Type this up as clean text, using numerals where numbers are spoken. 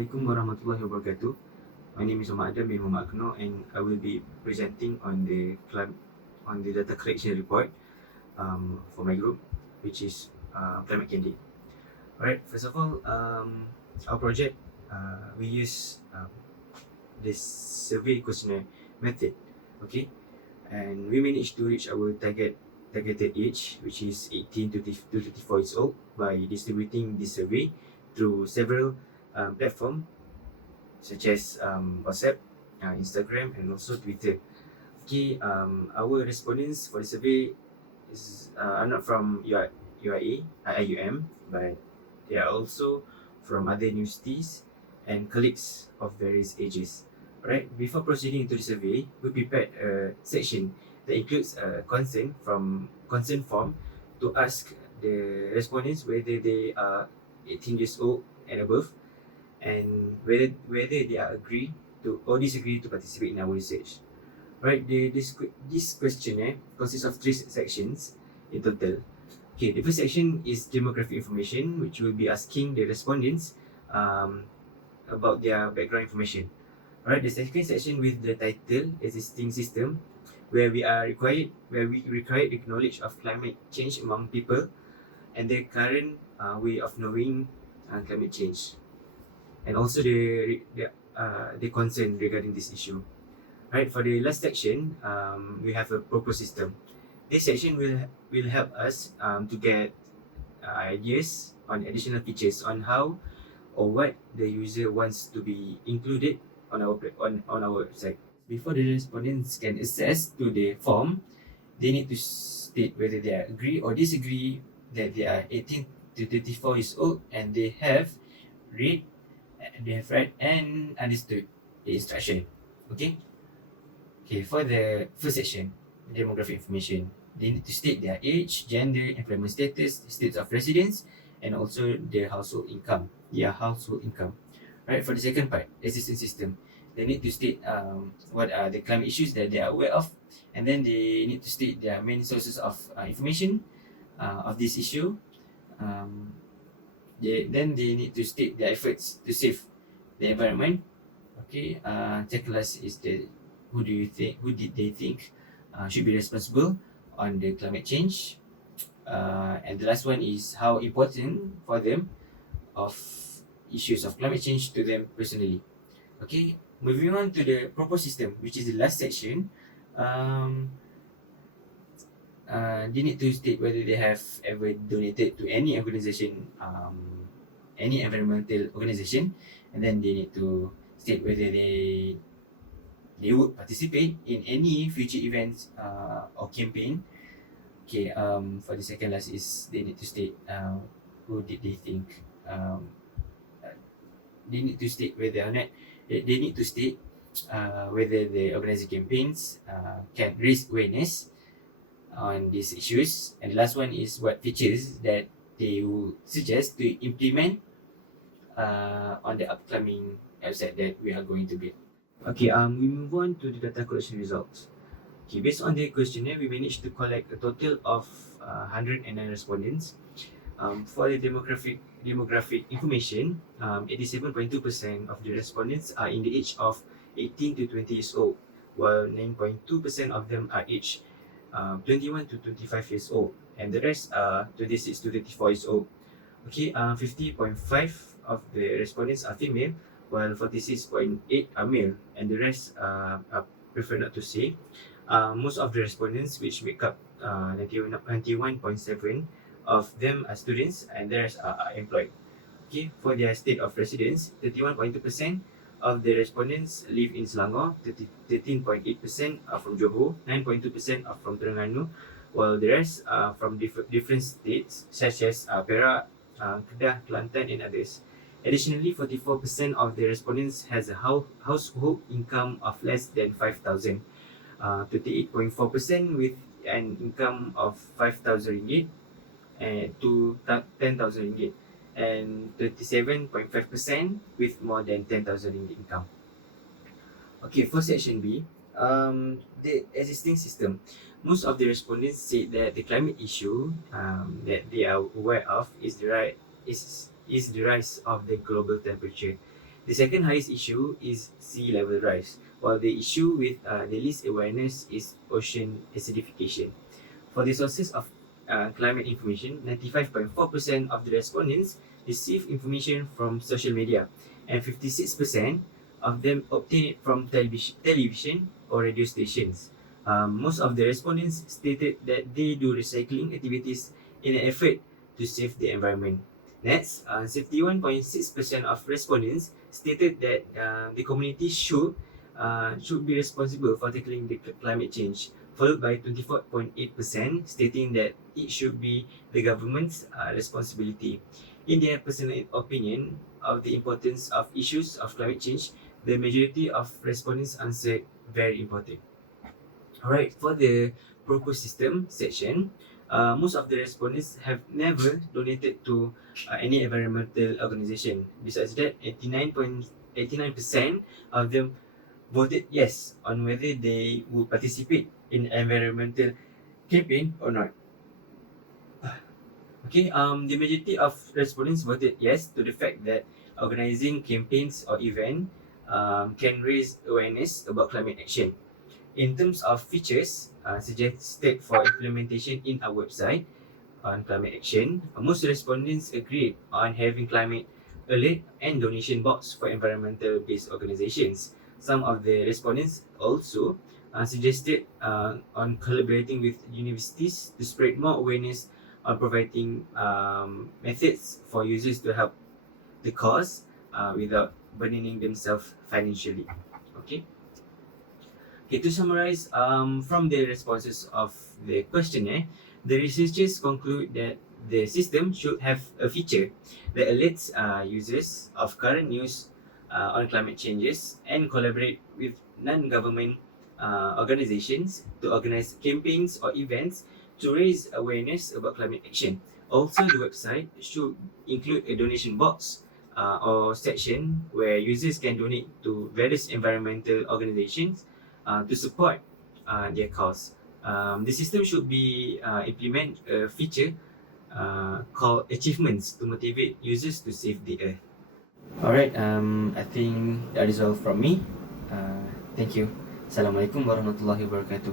Assalamualaikum warahmatullahi wabarakatuh. My name is Muhammad Adam bin Muhammad Akno, and I will be presenting on the data collection report for my group, which is Climate Candid. Alright, first of all, our project, we use this survey questionnaire method, okay, and we managed to reach our targeted age, which is 18 to 34 years old, by distributing this survey through several platforms such as WhatsApp, Instagram, and also Twitter. Okay, our respondents for the survey are not from IUM, but they are also from other universities and colleagues of various ages. Alright, before proceeding into the survey, we prepared a section that includes a consent form to ask the respondents whether they are 18 years old and above, and whether they are agree to or disagree to participate in our research. Right, this questionnaire consists of 3 sections in total. Okay, the first section is demographic information, which will be asking the respondents about their background information. Alright, the second section with the title existing system, where we require the knowledge of climate change among people and their current way of knowing climate change, and also the concern regarding this issue. Right, for the last section, we have a proposed system. This section will help us to get ideas on additional features on how or what the user wants to be included on our website. Before the respondents can access to the form, they need to state whether they agree or disagree that they are 18 to 34 years old and they have read and understood the instruction. Okay, for the first section, demographic information, they need to state their age, gender, employment status, states of residence, and also their household income. Right, for the second part, existing system, they need to state what are the climate issues that they are aware of, and then they need to state their main sources of information of this issue. Then they need to state their efforts to save the environment. Okay, second last is who did they think should be responsible on the climate change, and the last one is how important for them of issues of climate change to them personally. Okay, moving on to the proposed system, which is the last section. They need to state whether they have ever donated to any organization, any environmental organization, and then they need to state whether they would participate in any future events or campaign. Okay, for the second last is they need to state who did they think. They need to state whether or not they need to state whether the organizing campaigns can raise awareness on these issues, and the last one is what features that they will suggest to implement on the upcoming website that we are going to build. Okay, we move on to the data collection results. Okay, based on the questionnaire, we managed to collect a total of 109 respondents. For the demographic information, 87.2% of the respondents are in the age of 18 to 20 years old, while 9.2% of them are aged 21 to 25 years old, and the rest are 26 to 34 years old. Okay, 50.5% of the respondents are female, while 46.8% are male, and the rest I prefer not to say. Most of the respondents, which make up 91.7% of them, are students, and the rest are employed. Okay, for their state of residence, 31.2% of the respondents live in Selangor, 13.8% are from Johor, 9.2% are from Terengganu, while the rest are from different states such as Perak, Kedah, Kelantan, and others. Additionally, 44% of the respondents has a household income of less than 5,000, 28.4% with an income of 5,000 ringgit to 10,000 ringgit, and 27.5% with more than 10,000 ringgit income. Okay, for section B, the existing system. Most of the respondents say that the climate issue that they are aware of is the rise of the global temperature. The second highest issue is sea level rise, while the issue with the least awareness is ocean acidification. For the sources of climate information, 95.4% of the respondents receive information from social media, and 56% of them obtain it from television or radio stations. Most of the respondents stated that they do recycling activities in an effort to save the environment. Next, 71.6% of respondents stated that the community should be responsible for tackling the climate change, followed by 24.8% stating that it should be the government's responsibility. In their personal opinion of the importance of issues of climate change, the majority of respondents answered very important. Alright, for the proposed system section, most of the respondents have never donated to any environmental organization. Besides that, 89% of them voted yes on whether they would participate in environmental campaign or not. Okay, the majority of respondents voted yes to the fact that organizing campaigns or event can raise awareness about climate action. In terms of features suggested for implementation in our website on climate action, most respondents agreed on having climate alert and donation box for environmental-based organizations. Some of the respondents also suggested on collaborating with universities to spread more awareness on providing methods for users to help the cause without burdening themselves financially. Okay. Okay, to summarize, from the responses of the questionnaire, the researchers conclude that the system should have a feature that alerts users of current news on climate changes and collaborate with non-government organizations to organize campaigns or events to raise awareness about climate action. Also, the website should include a donation box or section where users can donate to various environmental organizations to support their cause. The system should be implement a feature called achievements to motivate users to save the earth. Alright, I think that is all from me. Thank you. Assalamualaikum warahmatullahi wabarakatuh.